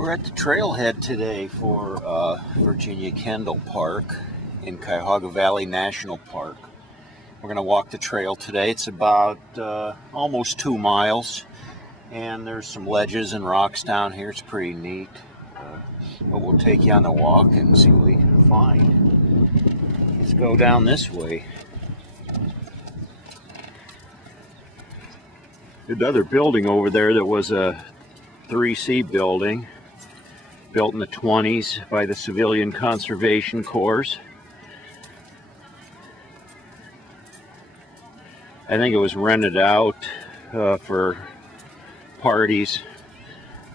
We're at the trailhead today for Virginia Kendall Park in Cuyahoga Valley National Park. We're going to walk the trail today. It's about almost 2 miles, and there's some ledges and rocks down here. It's pretty neat, but we'll take you on the walk and see what we can find. Let's go down this way. Another building over there that was a 3C building, built in the 20s by the Civilian Conservation Corps. I think it was rented out for parties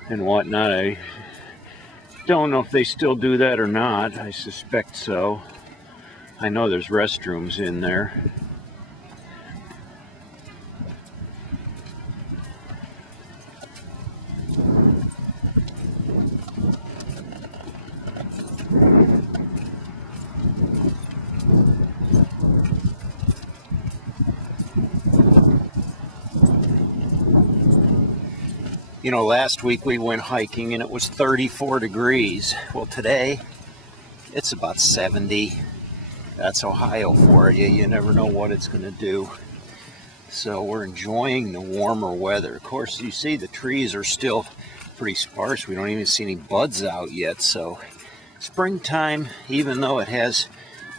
and whatnot. I don't know if they still do that or not. I suspect so. I know there's restrooms in there. You know, last week we went hiking and it was 34 degrees. Well, today it's about 70. That's Ohio for you. You never know what it's going to do. So we're enjoying the warmer weather. Of course, you see the trees are still pretty sparse. We don't even see any buds out yet. So springtime, even though it has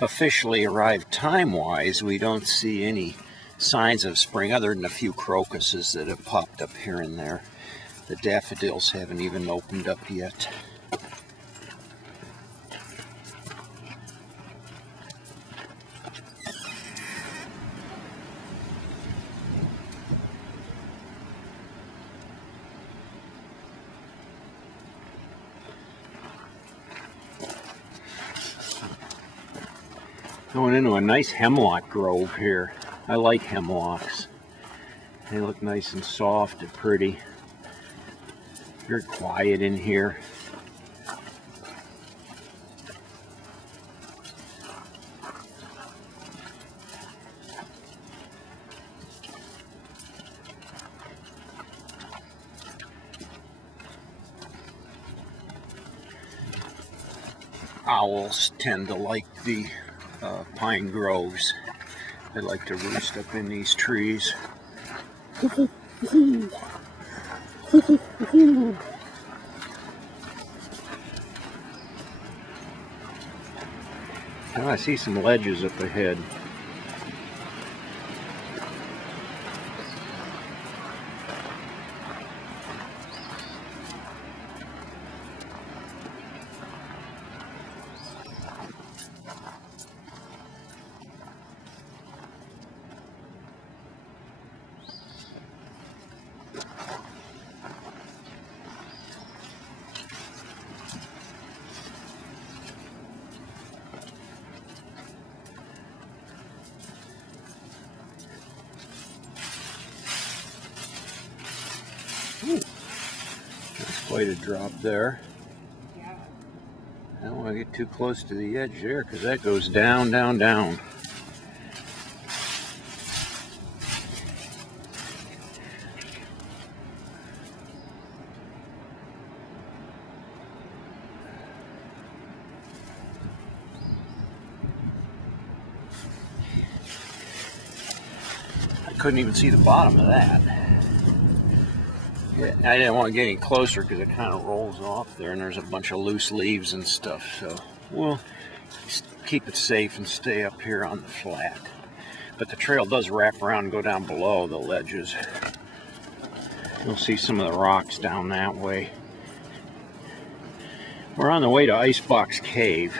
officially arrived time-wise, we don't see any signs of spring other than a few crocuses that have popped up here and there. The daffodils haven't even opened up yet. Going into a nice hemlock grove here. I like hemlocks. They look nice and soft and pretty. Very quiet in here. Owls tend to like the pine groves. They like to roost up in these trees. Oh, I see some ledges up ahead. Ooh, that's quite a drop there. Yeah. I don't want to get too close to the edge there because that goes down, down, down. I couldn't even see the bottom of that. Yeah, I didn't want to get any closer because it kind of rolls off there and there's a bunch of loose leaves and stuff, so we'll keep it safe and stay up here on the flat. But the trail does wrap around and go down below the ledges. You'll see some of the rocks down that way. We're on the way to Icebox Cave.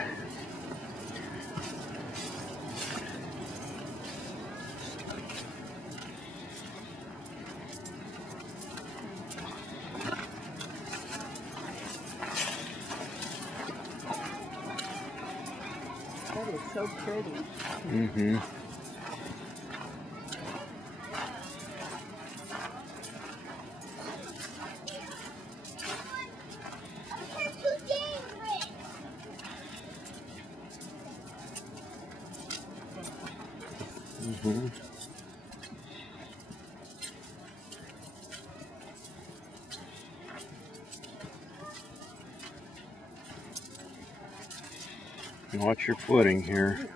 That is so pretty. Mm-hmm. Mm-hmm. Watch your footing here.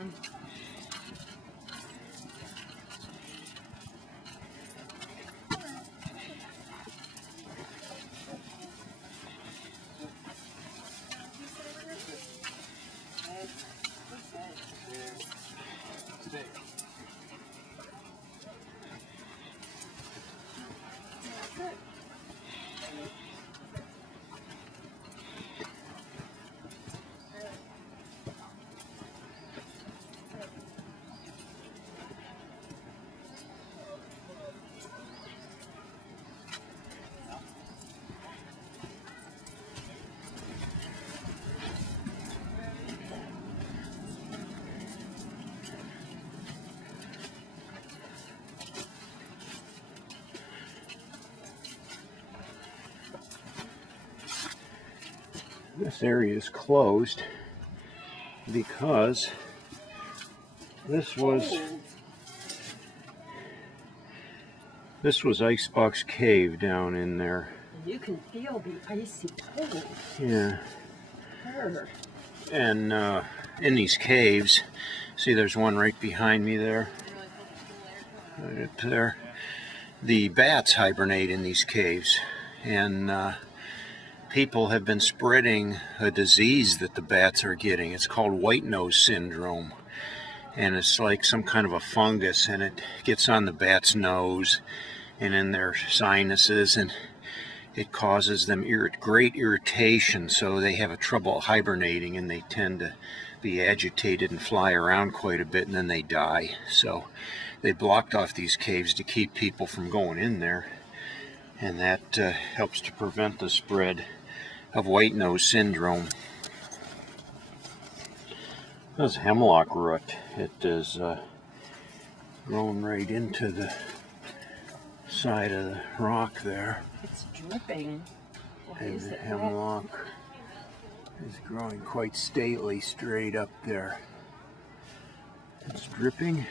This area is closed because this was Icebox Cave down in there. You can feel the icy cold. Yeah. And in these caves, see there's one right behind me there. Right up there. The bats hibernate in these caves, and people have been spreading a disease that the bats are getting. It's called white nose syndrome, and it's like some kind of a fungus, and it gets on the bat's nose and in their sinuses, and it causes them great irritation, so they have trouble hibernating, and they tend to be agitated and fly around quite a bit, and then they die. So they blocked off these caves to keep people from going in there, and that helps to prevent the spread of white nose syndrome. That's hemlock root. It is grown right into the side of the rock there. It's dripping. And the hemlock is growing quite stately straight up there. It's dripping.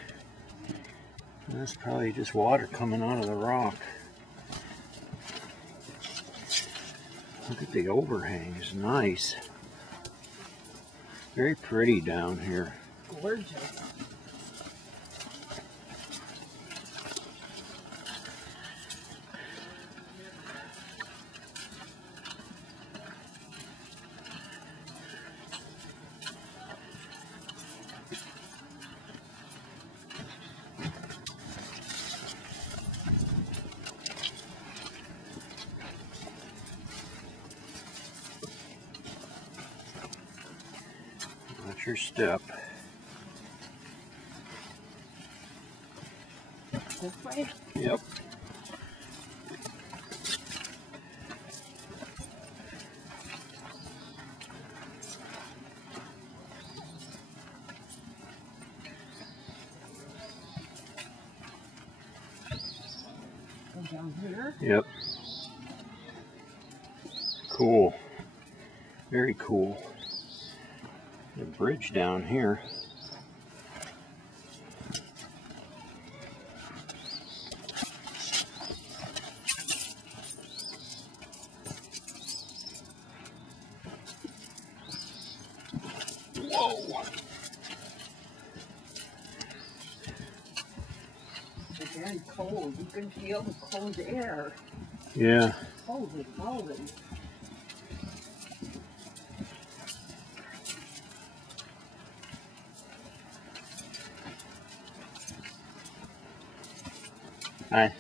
And that's probably just water coming out of the rock. Look at the overhang, it's nice. Very pretty down here. Gorgeous. Watch your step. This way? Yep. Go down here? Yep. Cool. Very cool. The bridge down here. Whoa! It's very cold. You can feel the cold air. Yeah. Holy moly. Hi.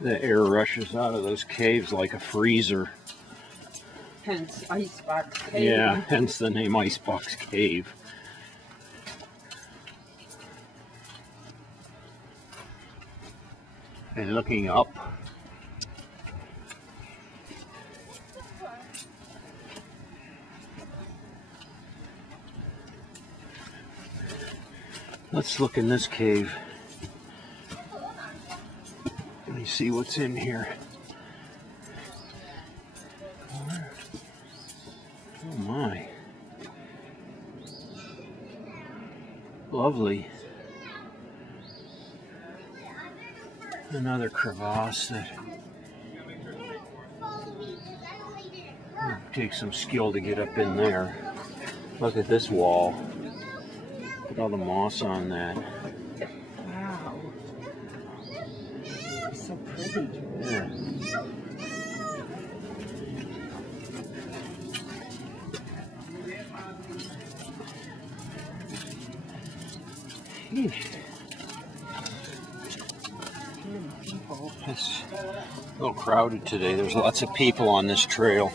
The air rushes out of those caves like a freezer. Hence Icebox Cave. Yeah, hence the name Icebox Cave. And looking up, let's look in this cave. Let me see what's in here. Oh my. Another crevasse that would take some skill to get up in there. Look at this wall. Look at all the moss on that. Wow. So pretty. Yeah. It's a little crowded today. There's lots of people on this trail.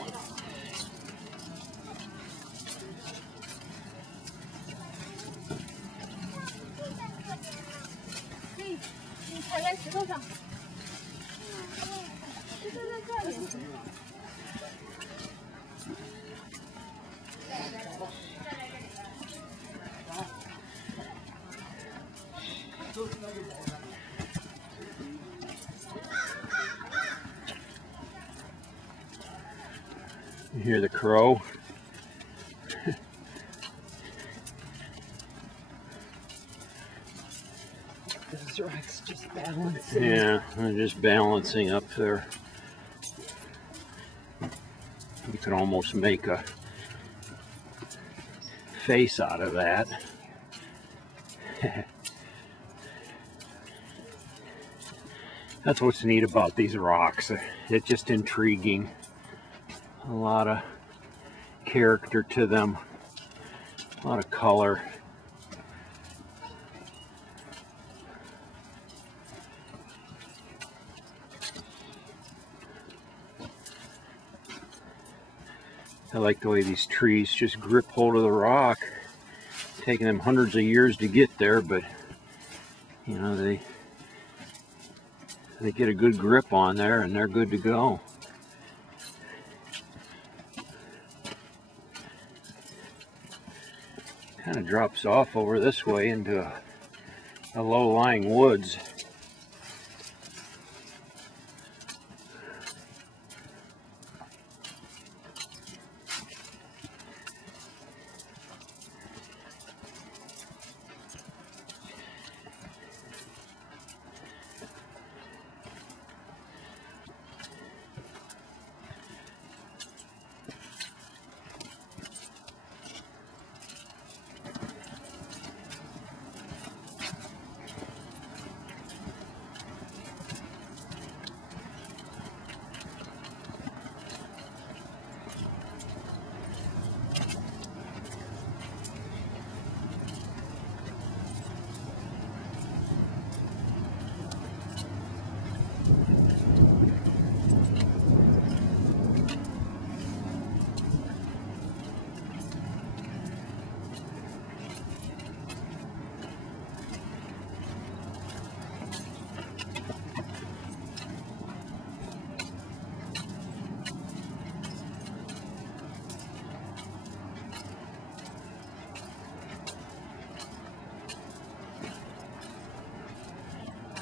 You hear the crow? Those rocks just balancing. Yeah, they're just balancing up there. You could almost make a face out of that. That's what's neat about these rocks. It's just intriguing. A lot of character to them, a lot of color. I like the way these trees just grip hold of the rock. Taking them hundreds of years to get there, but you know, they get a good grip on there and they're good to go. Kind of drops off over this way into a low-lying woods.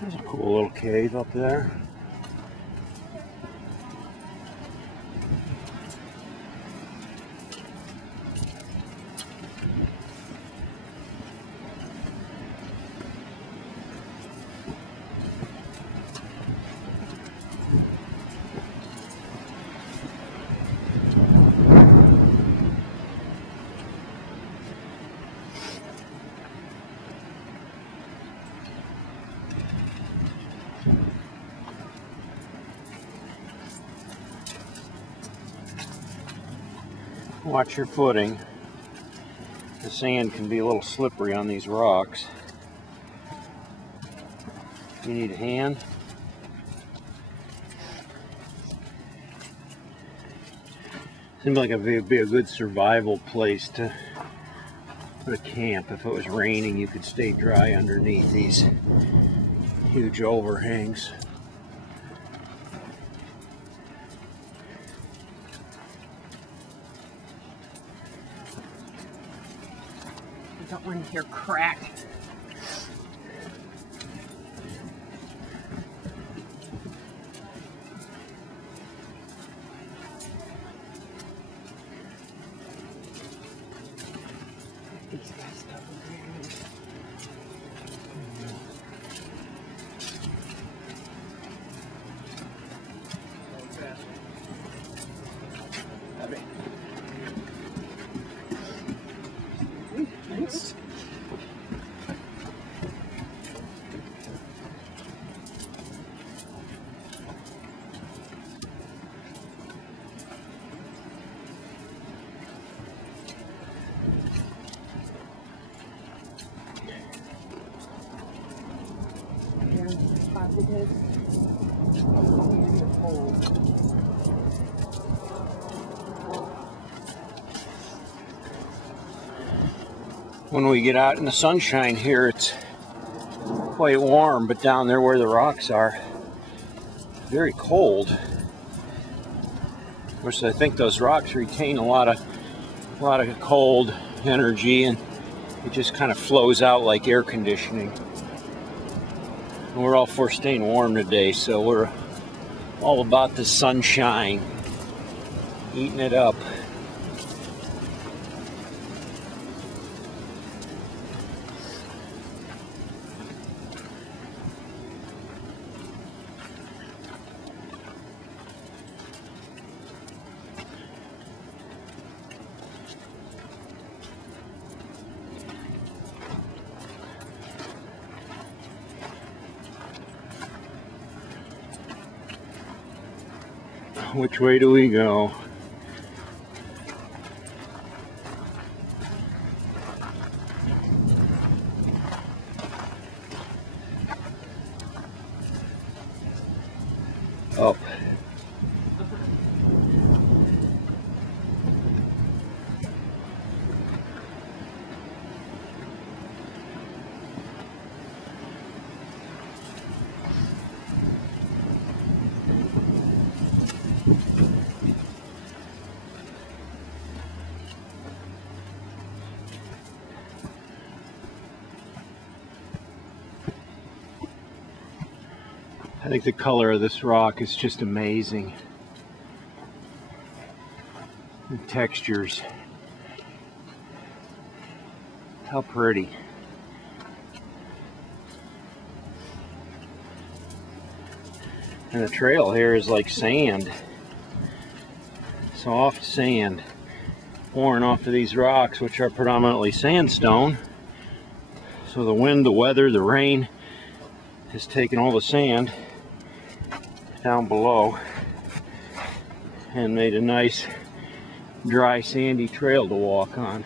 There's a cool little cave up there. Watch your footing. The sand can be a little slippery on these rocks. You need a hand? Seems like it'd be a good survival place to put a camp. If it was raining, you could stay dry underneath these huge overhangs. I don't want to hear crack. These guys go around. is. I'm going in the cold. When we get out in the sunshine here, it's quite warm, but down there where the rocks are, very cold. Of course, I think those rocks retain a lot of cold energy, and it just kind of flows out like air conditioning. And we're all for staying warm today, so we're all about the sunshine, eating it up. Which way do we go? Up. I think the color of this rock is just amazing. The textures. How pretty. And the trail here is like sand. Soft sand pouring off of these rocks, which are predominantly sandstone. So the wind, the weather, the rain has taken all the sand down below and made a nice dry sandy trail to walk on.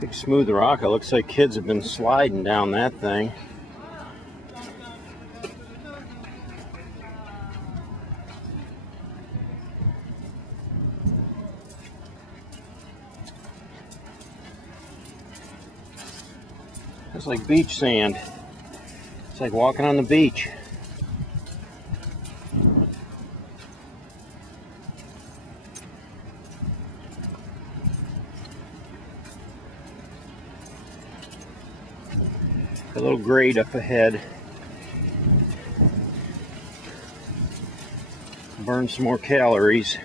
Big smooth rock. It looks like kids have been sliding down that thing. It's like beach sand. It's like walking on the beach. A little grade up ahead. Burn some more calories.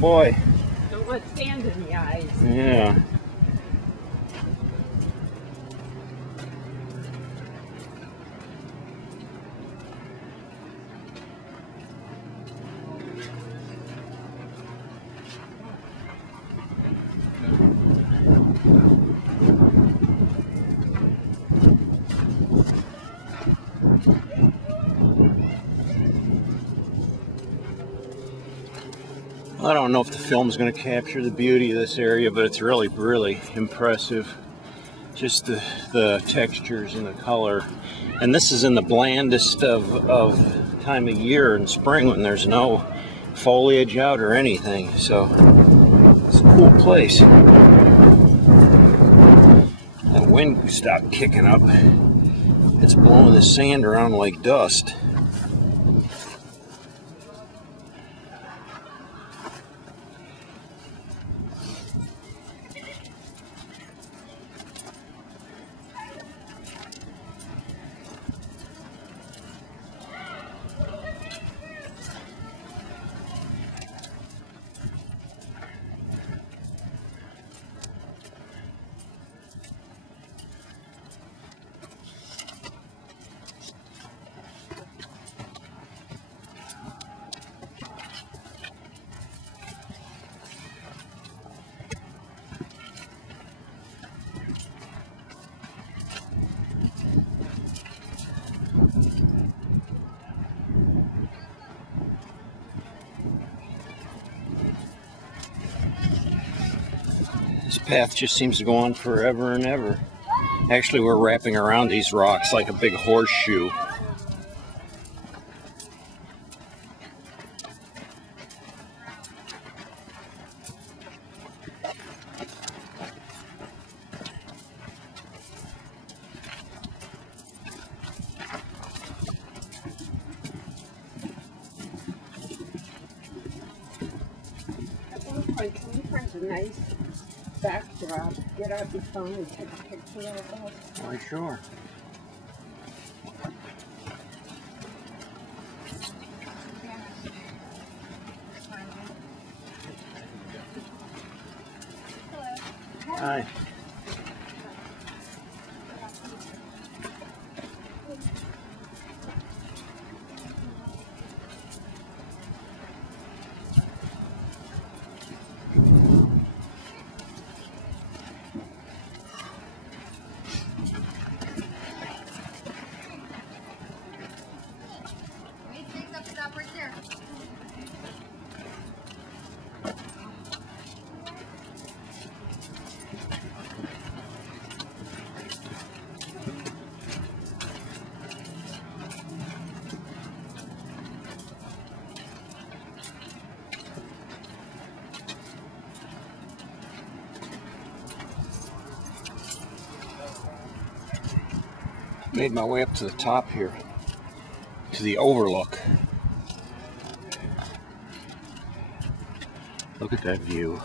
boy. Don't let sand in the eyes. Yeah. I don't know if the film's going to capture the beauty of this area, but it's really, really impressive. Just the textures and the color. And this is in the blandest of time of year in spring when there's no foliage out or anything. So it's a cool place. The wind stopped kicking up. It's blowing the sand around like dust. This path just seems to go on forever and ever. Actually, we're wrapping around these rocks like a big horseshoe. A nice backdrop. Get out your phone and take a picture of us. Why, sure. Hi. Made my way up to the top here, to the overlook. Look at that view.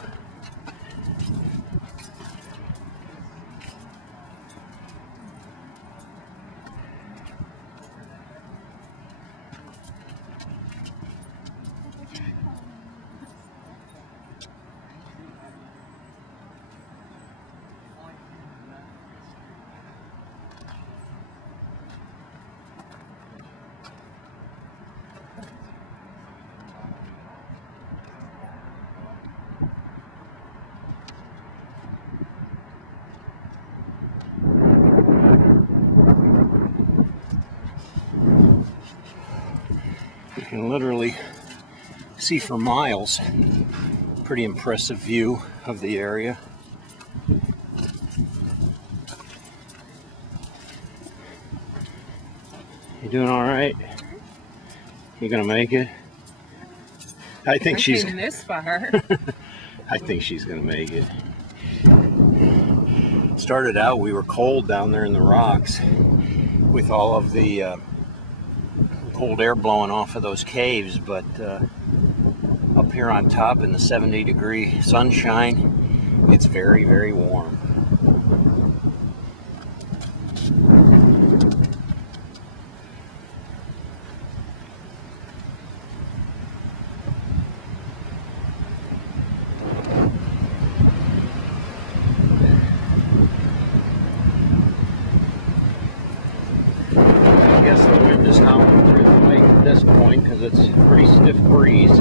You can literally see for miles. Pretty impressive view of the area. You doing all right? You gonna make it? I think she's this far. I think she's gonna make it. Started out, we were cold down there in the rocks with all of the cold air blowing off of those caves, but up here on top in the 70-degree sunshine, it's very, very warm. guess the wind is howling through the lake at this point because it's a pretty stiff breeze.